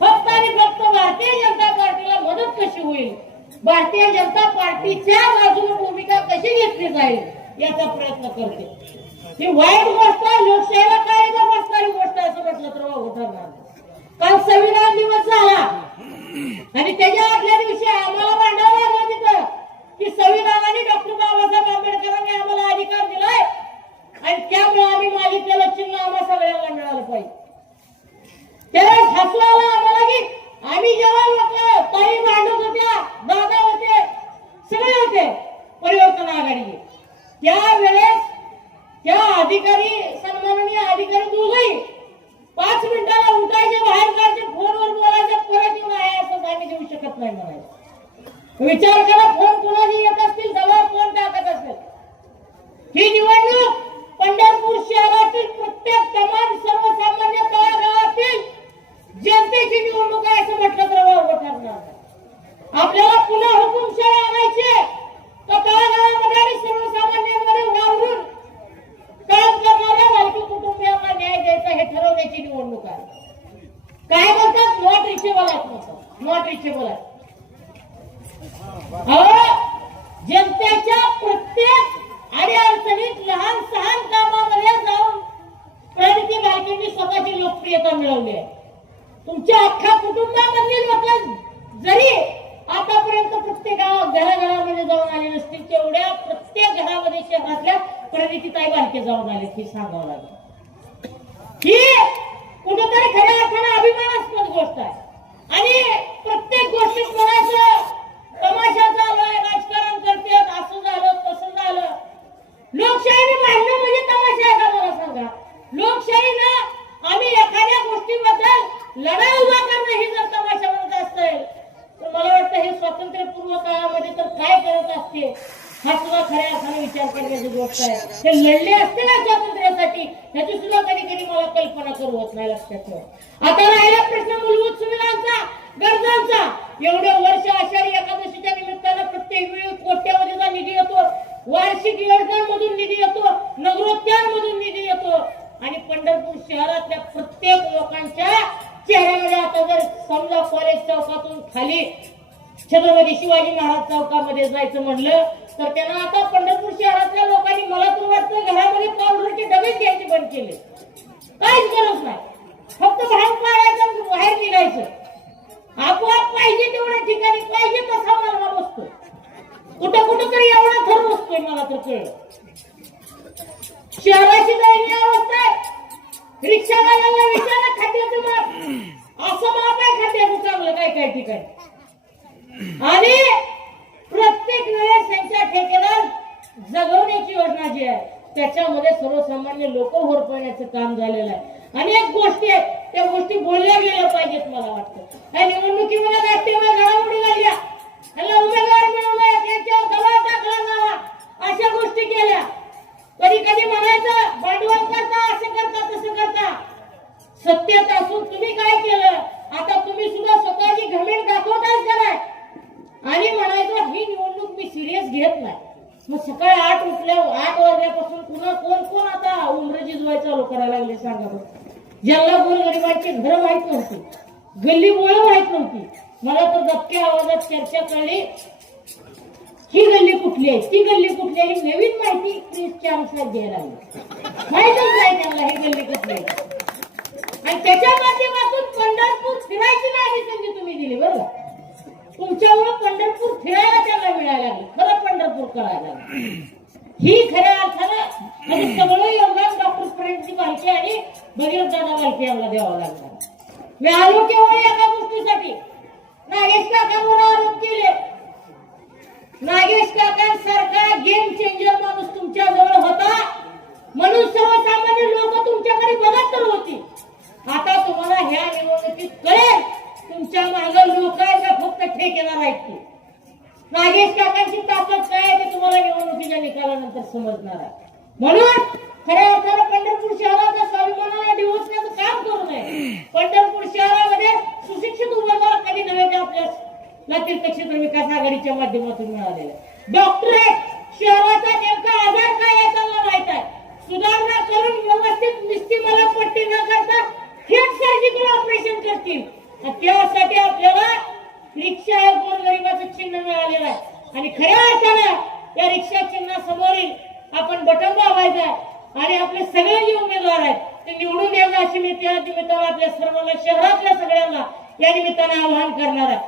फक्त आणि फक्त भारतीय जनता पार्टीला मदत कशी होईल? भारतीय जनता पार्टीच्या बाजूने भूमिका कशी घेतली जाईल? याचा प्रयत्न करते. ही वाईट गोष्ट लोकशाहीला काय बसणारी गोष्ट असं म्हटलं तर होणार काल संविधान दिवस झाला. आणि त्याच्या आदल्या दिवशी आम्हाला भांडावं लागलं तिथं की संविधानाने डॉक्टर बाबासाहेब आंबेडकरांनी आम्हाला अधिकार दिलाय आणि त्यामुळे आम्ही मागितलेलं चिन्ह आम्हा सगळ्यांना मिळालं पाहिजे आम्हाला की आम्ही जेव्हा लोक ताई होत्या दादा होते सगळे होते परिवर्तन आघाडी त्यावेळेस त्या अधिकारी सन्माननीय अधिकारी दोघही पाच मिनिटाला उठायचे बाहेर काढचे फोनवर बोलायचे परत येऊन आहे असं आम्ही देऊ शकत नाही म्हणायचं. विचार करा फोन कोणाची येत असतील जवळ फोन टाकत असेल ही निवडणूक पंढरपूर शहरातील प्रत्येक तमाम सर्वसामान्य तयार जनतेची निवडणूक आहे असं म्हटलं तर वावगं ठरणार आपल्याला पुन्हा हुकुमशाही आणायची तर तळागाळामध्ये आणि सर्वसामान्यांमध्ये वावरून काम करणाऱ्या वालकी कुटुंबियांना न्याय द्यायचा हे ठरवण्याची निवडणूक आहे. काय म्हणतात? नॉट रिचेबल आहेत म्हणतात नॉट रिचेबल आहेत. तुमच्या अख्ख्या कुटुंबामधली लोक जरी आतापर्यंत प्रत्येक गावात घराघरामध्ये जाऊन आले नसतील तेवढ्या प्रत्येक घरामध्ये शहरातल्या प्रणितीताई बारके जाऊन आले ही सांगावं लागेल. ही कुठंतरी खऱ्या अर्थानं अभिमानास्पद गोष्ट आहे. आणि प्रत्येक गोष्टीत कोणाचं तमाशा चालू आहे राजकारण करतात असं झालं तसं झालं लोकशाहीने मांडणं म्हणजे तमाशा आहे का मला सांगा लोकशाहीनं आम्ही एखाद्या गोष्टीबद्दल लढा उभा करणं ही जर तमाशा म्हणत असेल तर मला वाटतं हे स्वातंत्र्यपूर्व काळामध्ये तर काय करत असते हा सुद्धा खऱ्या अर्थाने विचार करण्याची गोष्ट आहे. ते लढले असते ना स्वातंत्र्यासाठी ह्याची सुद्धा कधी कधी मला कल्पना करू होत नाही लक्षात आता राहिला प्रश्न मूलभूत सुविधांचा गरजांचा. एवढे वर्ष आषाढी एकादशीच्या निमित्तानं प्रत्येक वेळी कोट्यावधीचा निधी येतो वार्षिक योजनांमधून निधी येतो नगरोत्यानमधून निधी येतो. आणि पंढरपूर शहरातल्या समजा फॉरेस्ट चौकातून खाली छत्रपती शिवाजी महाराज चौकामध्ये जायचं म्हणलं तर त्यांना आता पंढरपूर शहरातल्या लोकांनी मला तर वाटतं घरामध्ये पावडरचे डबेच घ्यायचे बंद केले. काहीच गरज नाही. फक्त बाहेर पाळायचं बाहेर निघायचं. आपोआप पाहिजे तेवढ्या ठिकाणी पाहिजे तसा मालवा बसतो कुठं कुठं तरी एवढा थर बसतोय मला तर कळलं. शहराची दयनीय अवस्था आहे. रिक्षावाल्याला विचारा खात्याचं माप असं माप आहे खात्याचं चांगलं काय काय ठिकाणी आणि प्रत्येक वेळेस त्यांच्या ठेकेदार जगवण्याची योजना जी आहे त्याच्यामध्ये सर्वसामान्य लोक होरपळण्याचं काम झालेलं आहे. अनेक गोष्टी आहेत त्या गोष्टी बोलल्या गेल्या पाहिजेत मला वाटतं. या निवडणुकीमध्ये राष्ट्रीय घडामोडी झाल्या त्याला उमेदवार मिळवले त्यांच्यावर दबाव टाकला जावा. अशा गोष्टी केल्या. कधी कधी म्हणायचं भांडवल करता असं करता तसं करता. सत्यात असून तुम्ही काय केलं? आता तुम्ही सुद्धा स्वतःची घमेंट दाखवताय कराय आणि म्हणायचं ही निवडणूक मी सिरियस घेत नाही. मग सकाळी आठ उठल्या आठ वाजल्यापासून पुन्हा कोण कोण आता उमरे जिजवाय चालू करायला लागले सांगा बरं. ज्यांना गोरगरिबांची घरं माहीत नव्हती गल्ली मुळं माहीत नव्हती मला तर दबक्या आवाजात चर्चा कळली. ही गल्ली कुठली आहे? ती गल्ली कुठली आहे? ही नवीन माहिती प्लीज चान्स घ्यायला लागली माहितच नाही त्यांना ही गल्ली कुठली आणि त्याच्या माध्यमातून पंढरपूर फिरायची नाही संधी तुम्ही दिली बरं का? तुमच्यामुळे पंढरपूर फिरायला त्यांना मिळायला लागलं. खरं पंढरपूर करायला लागलं. ही खऱ्या अर्थानं मी आलो केवळ एका गोष्टीसाठी नागेश काकांवर आरोप केले नागेश काकांसारखा गेम चेंजर माणूस तुमच्या जवळ होता म्हणून सर्वसामान्य लोक तुमच्याकडे बघत तर होती आता तुम्हाला ह्या निवडणुकीत कळेल तुमच्या माग लोक का फक्त ठेकेदार आहेत ते नागेश काकांची ताकद काय ते तुम्हाला निवडणुकीच्या निकालानंतर समजणार आहे म्हणून खऱ्या अर्थानं पंढरपूर शहराच्या स्वाभिमानाला डिवचण्याचं काम करू नये. पंढरपूर शहरामध्ये सुशिक्षित उमेदवार कधी नव्हे ते आपल्या तीर्थक्षेत्र विकास आघाडीच्या माध्यमातून मिळालेले डॉक्टर शहराचा नेमका आधार काय आहे माहीत आहे. सुधारणा करून व्यवस्थित निस्ती मला पट्टी न करता थेट सर्जिकल ऑपरेशन करतील. त्यासाठी आपल्याला रिक्षा हे गोरगरिबाचं चिन्ह मिळालेलं आहे. आणि खऱ्या अर्थानं या रिक्षा चिन्हासमोरील आपण बट आणि आपले सगळे जे उमेदवार आहेत ते निवडून यायचं अशी मी त्या निमित्तानं आपल्या सर्वांना शहरातल्या सगळ्यांना या निमित्तानं आवाहन करणार आहे.